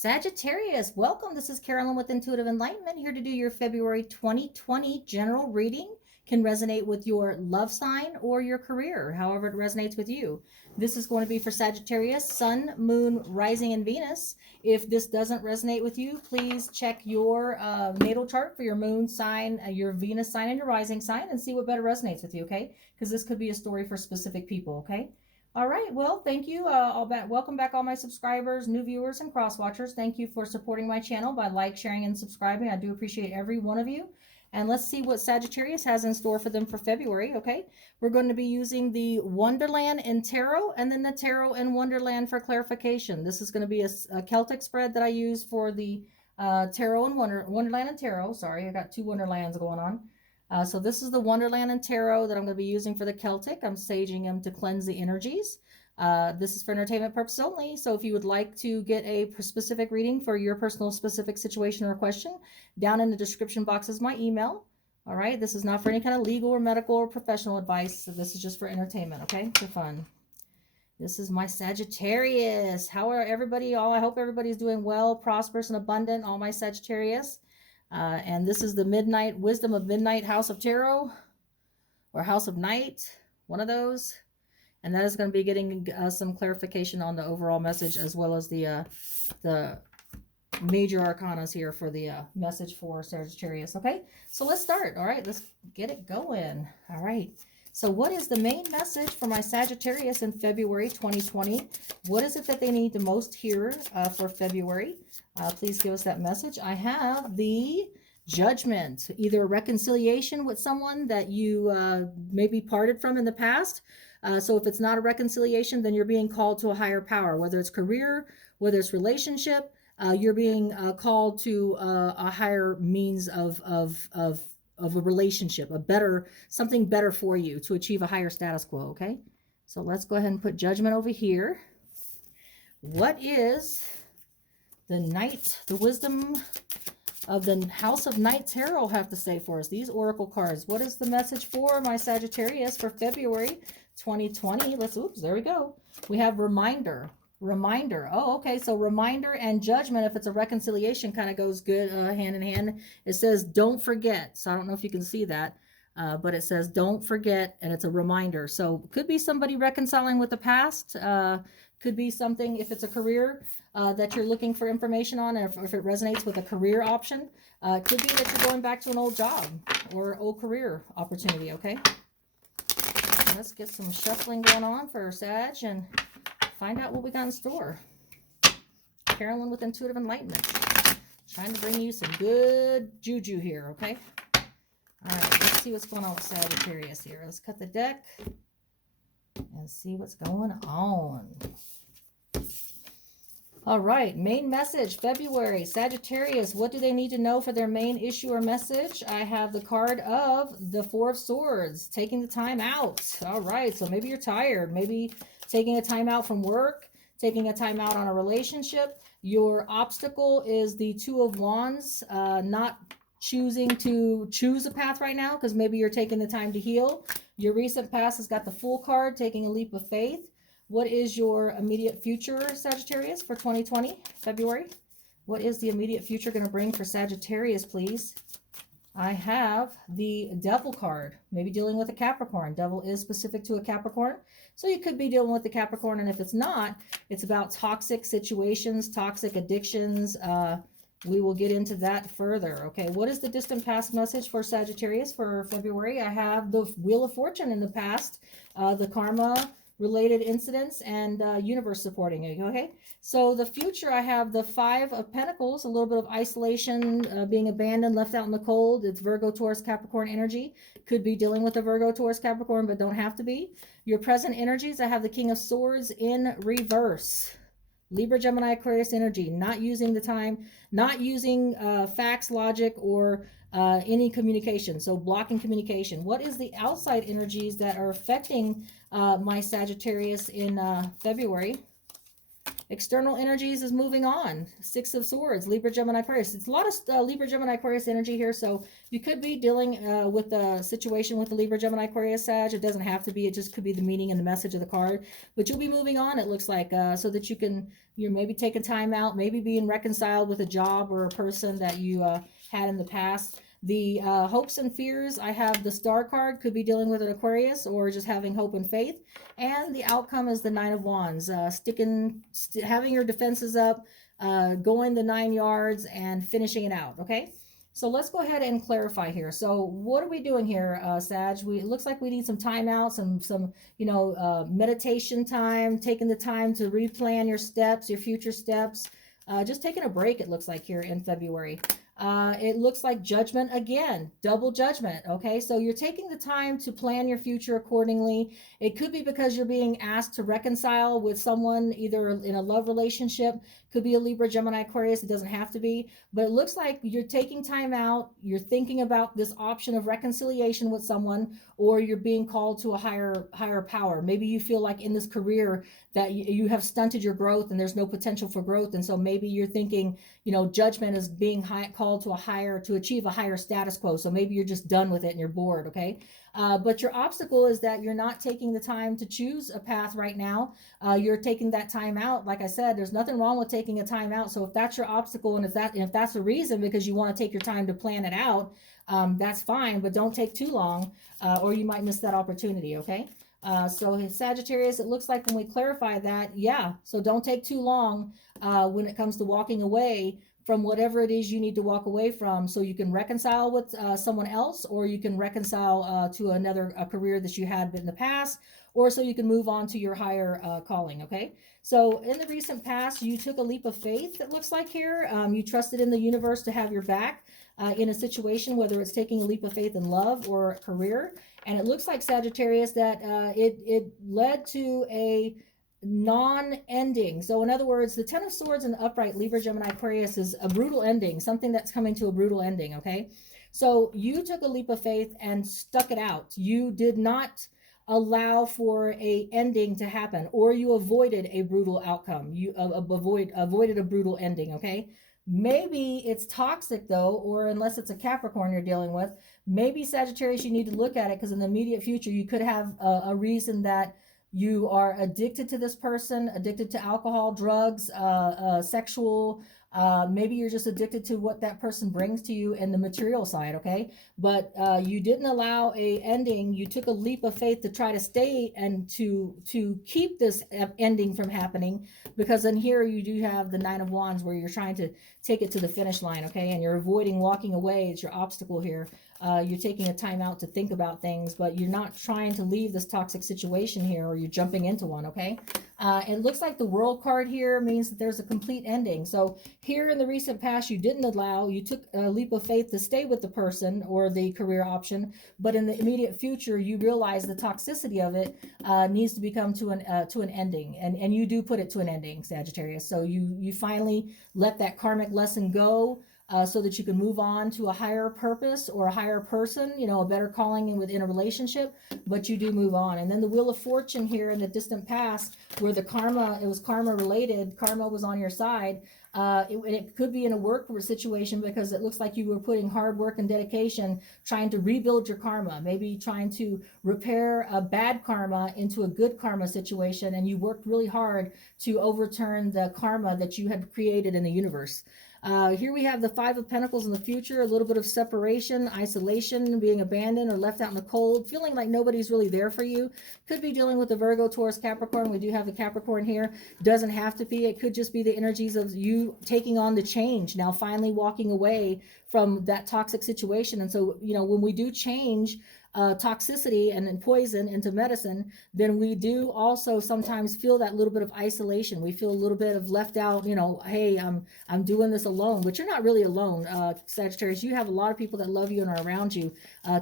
Sagittarius, welcome. This is Carolyn with Intuitive Enlightenment, here to do your February 2020 general reading. Can resonate with your love sign or your career, however it resonates with you. This is going to be for Sagittarius, Sun, Moon, Rising, and Venus. If this doesn't resonate with you, please check your natal chart for your moon sign, your Venus sign, and your rising sign, and see what better resonates with you, okay? Because this could be a story for specific people, okay? All right, well, thank you. Welcome back all my subscribers, new viewers, and cross-watchers. Thank you for supporting my channel by sharing, and subscribing. I do appreciate every one of you. And let's see what Sagittarius has in store for them for February, okay? We're going to be using the Wonderland and Tarot, and then the Tarot and Wonderland for clarification. This is going to be a Celtic spread that I use for the Tarot and Wonderland and Tarot. Sorry, I got two Wonderlands going on. So this is the Wonderland and Tarot that I'm going to be using for the Celtic. I'm saging them to cleanse the energies. This is for entertainment purposes only. So if you would like to get a specific reading for your personal specific situation or question, down in the description box is my email. All right. This is not for any kind of legal or medical or professional advice. So this is just for entertainment. Okay. For fun. This is my Sagittarius. How are everybody? I hope everybody's doing well, prosperous, and abundant. All my Sagittarius. And this is the Midnight Wisdom of Midnight House of Tarot, or House of Night, one of those. And that is going to be getting some clarification on the overall message, as well as the major arcanas here for the message for Sagittarius. Okay, so let's start. All right, let's get it going. All right. So what is the main message for my Sagittarius in February 2020? What is it that they need the most here for February? Please give us that message. I have the Judgment, either a reconciliation with someone that you maybe parted from in the past. So if it's not a reconciliation, then you're being called to a higher power, whether it's career, whether it's relationship, you're being called to a higher means of a relationship, something better for you to achieve a higher status quo, okay? So let's go ahead and put Judgment over here. What is the wisdom of the House of Night Tarot have to say for us? These oracle cards. What is the message for my Sagittarius for February 2020? There we go. We have reminder. Oh, okay. So reminder and judgment, if it's a reconciliation, kind of goes good hand in hand. It says, don't forget. So I don't know if you can see that, but it says, don't forget, and it's a reminder. So could be somebody reconciling with the past. Could be something, if it's a career that you're looking for information on, and if it resonates with a career option. It could be that you're going back to an old job or old career opportunity, okay? Let's get some shuffling going on for Sag and find out what we got in store. Carolyn with Intuitive Enlightenment. Trying to bring you some good juju here, okay? All right, let's see what's going on with Sagittarius here. Let's cut the deck and see what's going on. All right, main message, February. Sagittarius, what do they need to know for their main issue or message? I have the card of the Four of Swords, taking the time out. All right, so maybe you're tired. Maybe taking a time out from work, taking a time out on a relationship. Your obstacle is the Two of Wands, not choosing to choose a path right now, because maybe you're taking the time to heal. Your recent past has got the Fool card, taking a leap of faith. What is your immediate future, Sagittarius, for 2020, February? What is the immediate future going to bring for Sagittarius, please? I have the Devil card, maybe dealing with a Capricorn. Devil is specific to a Capricorn. So you could be dealing with the Capricorn, and if it's not, it's about toxic situations, toxic addictions. We will get into that further. Okay, what is the distant past message for Sagittarius for February? I have the Wheel of Fortune in the past, the karma related incidents, and universe supporting it. Okay, so the future, I have the Five of Pentacles, a little bit of isolation, being abandoned, left out in the cold. It's Virgo, Taurus, Capricorn energy. Could be dealing with a Virgo, Taurus, Capricorn, but don't have to be. Your present energies, I have the King of Swords in reverse. Libra, Gemini, Aquarius energy, not using the time, not using facts, logic, or any communication. So blocking communication. What is the outside energies that are affecting my Sagittarius in February? External energies is moving on. Six of Swords, Libra, Gemini, Aquarius. It's a lot of Libra, Gemini, Aquarius energy here. So you could be dealing with a situation with the Libra, Gemini, Aquarius, Sag. It doesn't have to be. It just could be the meaning and the message of the card. But you'll be moving on, it looks like, so that you're maybe taking time out, maybe being reconciled with a job or a person that you had in the past. The hopes and fears, I have the Star card, could be dealing with an Aquarius or just having hope and faith. And the outcome is the Nine of Wands, having your defenses up, going the 9 yards and finishing it out, okay? So let's go ahead and clarify here. So what are we doing here, Sag? It looks like we need some time out, some meditation time, taking the time to replan your steps, your future steps. Just taking a break, it looks like, here in February. It looks like judgment again, double judgment. Okay, so you're taking the time to plan your future accordingly. It could be because you're being asked to reconcile with someone, either in a love relationship, could be a Libra, Gemini, Aquarius. It doesn't have to be, but it looks like you're taking time out. You're thinking about this option of reconciliation with someone, or you're being called to a higher power. Maybe you feel like in this career that you have stunted your growth and there's no potential for growth. And so maybe you're thinking, judgment is being called to achieve a higher status quo. So maybe you're just done with it and you're bored, okay? But your obstacle is that you're not taking the time to choose a path right now. You're taking that time out. Like I said, there's nothing wrong with taking a time out. So if that's your obstacle, and if that's the reason because you want to take your time to plan it out, that's fine, but don't take too long, or you might miss that opportunity, okay? So Sagittarius, it looks like when we clarify that, yeah, so don't take too long when it comes to walking away from whatever it is you need to walk away from, so you can reconcile with someone else, or you can reconcile to a career that you had in the past, or so you can move on to your higher calling, okay? So in the recent past, you took a leap of faith, it looks like here. You trusted in the universe to have your back in a situation, whether it's taking a leap of faith in love or career. And it looks like, Sagittarius, that it led to a non-ending. So in other words, the Ten of Swords in the upright, Libra, Gemini, Aquarius, is a brutal ending, something that's coming to a brutal ending, okay? So you took a leap of faith and stuck it out. You did not allow for a ending to happen, or you avoided a brutal outcome. You avoided a brutal ending, okay? Maybe it's toxic though, or unless it's a Capricorn you're dealing with, maybe, Sagittarius, you need to look at it, because in the immediate future you could have a reason that you are addicted to this person, addicted to alcohol, drugs, sexual, maybe you're just addicted to what that person brings to you in the material side, okay? But you didn't allow a ending. You took a leap of faith to try to stay and to keep this ending from happening, because in here you do have the Nine of Wands, where you're trying to take it to the finish line, okay? And you're avoiding walking away. It's your obstacle here. You're taking a time out to think about things, but you're not trying to leave this toxic situation here, or you're jumping into one, okay? It looks like the World card here means that there's a complete ending. So here in the recent past, you took a leap of faith to stay with the person or the career option, but in the immediate future, you realize the toxicity of it needs to become to an ending, and you do put it to an ending, Sagittarius. So you finally let that karmic lesson go, so that you can move on to a higher purpose or a higher person, a better calling within a relationship, but you do move on. And then the Wheel of Fortune here in the distant past, where it was karma related, karma was on your side. It could be in a work situation, because it looks like you were putting hard work and dedication trying to rebuild your karma, maybe trying to repair a bad karma into a good karma situation, and you worked really hard to overturn the karma that you had created in the universe. Here we have the Five of Pentacles in the future, a little bit of separation, isolation, being abandoned or left out in the cold, feeling like nobody's really there for you. Could be dealing with the Virgo, Taurus, Capricorn. We do have the Capricorn here. Doesn't have to be. It could just be the energies of you taking on the change, now finally walking away from that toxic situation. And so, when we do change toxicity and poison into medicine, then we do also sometimes feel that little bit of isolation. We feel a little bit of left out, hey, I'm doing this alone, but you're not really alone, Sagittarius. You have a lot of people that love you and are around you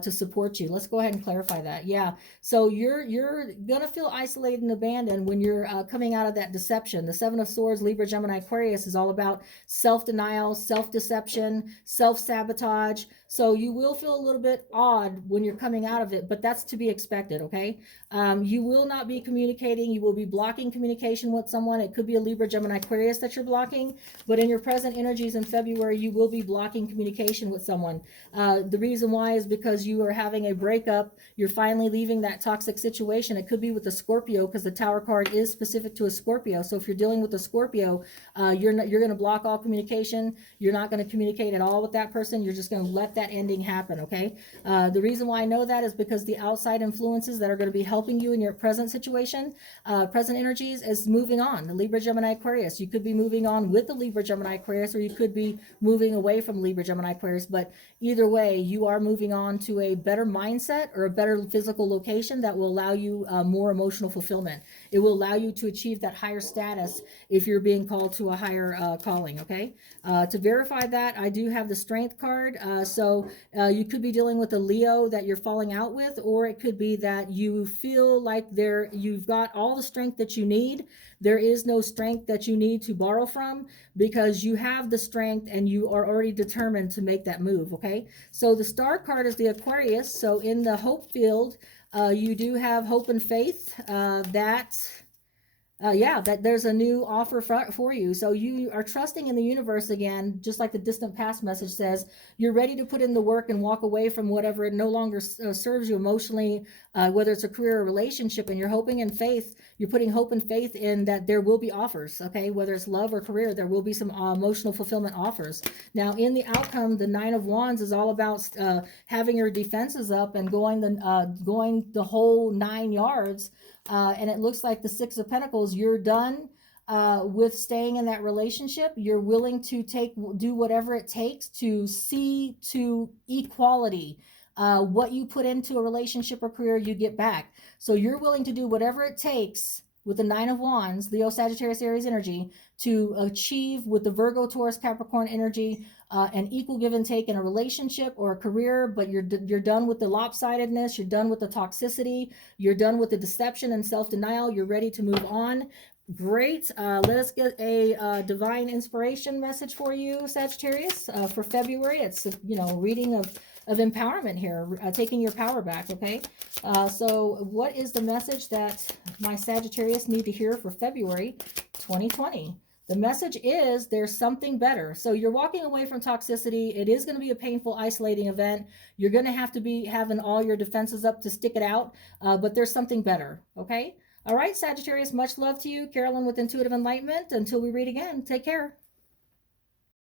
to support you. Let's go ahead and clarify that. Yeah, so you're gonna feel isolated and abandoned when you're coming out of that deception. The Seven of Swords, Libra, Gemini, Aquarius, is all about self-denial, self-deception, self-sabotage. So you will feel a little bit odd when you're coming coming out of it, but that's to be expected, okay? You will not be communicating. You will be blocking communication with someone. It could be a Libra, Gemini, Aquarius that you're blocking, but in your present energies in February, you will be blocking communication with someone. The reason why is because you are having a breakup. You're finally leaving that toxic situation. It could be with a Scorpio, because the Tower card is specific to a Scorpio. So if you're dealing with a Scorpio, you're going to block all communication. You're not going to communicate at all with that person. You're just going to let that ending happen, okay? The reason why I know that is because the outside influences that are going to be helping you in your present situation, present energies, is moving on. The Libra, Gemini, Aquarius. You could be moving on with the Libra, Gemini, Aquarius, or you could be moving away from Libra, Gemini, Aquarius. But either way, you are moving on to a better mindset or a better physical location that will allow you more emotional fulfillment. It will allow you to achieve that higher status if you're being called to a higher calling, okay? To verify that, I do have the Strength card. So you could be dealing with a Leo that you're falling out with, or it could be that you feel like you've got all the strength that you need. There is no strength that you need to borrow from, because you have the strength and you are already determined to make that move, okay? So the Star card is the Aquarius. So in the hope field, you do have hope and faith that there's a new offer for you. So you are trusting in the universe again, just like the distant past message says. You're ready to put in the work and walk away from whatever it no longer serves you emotionally, whether it's a career or relationship, and you're hoping in faith. You're putting hope and faith in that there will be offers, okay? Whether it's love or career, there will be some emotional fulfillment offers. Now, in the outcome, the Nine of Wands is all about having your defenses up and going the whole 9 yards. And it looks like the Six of Pentacles, you're done with staying in that relationship. You're willing to do whatever it takes to see to equality. What you put into a relationship or career, you get back. So you're willing to do whatever it takes with the Nine of Wands, Leo, Sagittarius, Aries energy, to achieve with the Virgo, Taurus, Capricorn energy, an equal give and take in a relationship or a career. But you're done with the lopsidedness. You're done with the toxicity. You're done with the deception and self-denial. You're ready to move on. Great. Let us get a divine inspiration message for you, Sagittarius, for February. It's a reading of empowerment here, taking your power back, okay? So what is the message that my Sagittarius need to hear for February 2020? The message is there's something better. So you're walking away from toxicity. It is going to be a painful, isolating event. You're going to have to be having all your defenses up to stick it out, but there's something better, okay? All right, Sagittarius, much love to you. Carolyn with Intuitive Enlightenment. Until we read again, take care.